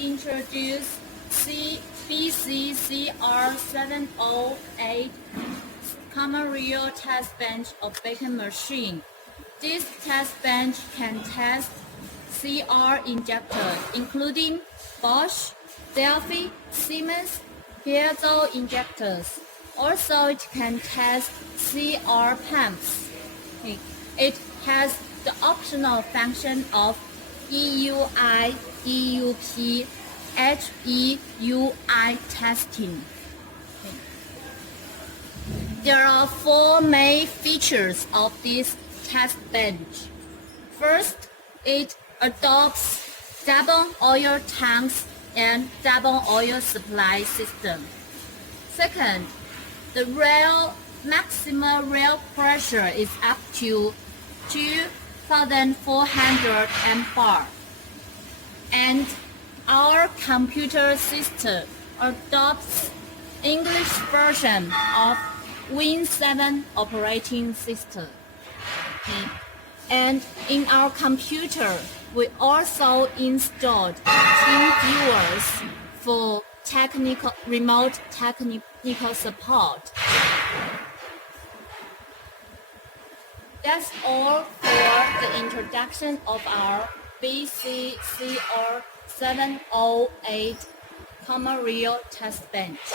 introduce BC-CR708 common real test bench of baking machine. This test bench can test CR injector, including Bosch, Delphi, Siemens, piezo injectors. Also, it can test CR pumps. It has the optional function of EUI EUP HEUI testing. There are 4 main features of this test bench. First, it adopts double oil tanks and double oil supply system. Second, the maximum rail pressure is up to 2,400 bar. And our computer system adopts English version of Windows 7 operating system. And in our computer, we also installed team viewers for remote technical support. That's all for the introduction of our BC-CR708 common real test bench.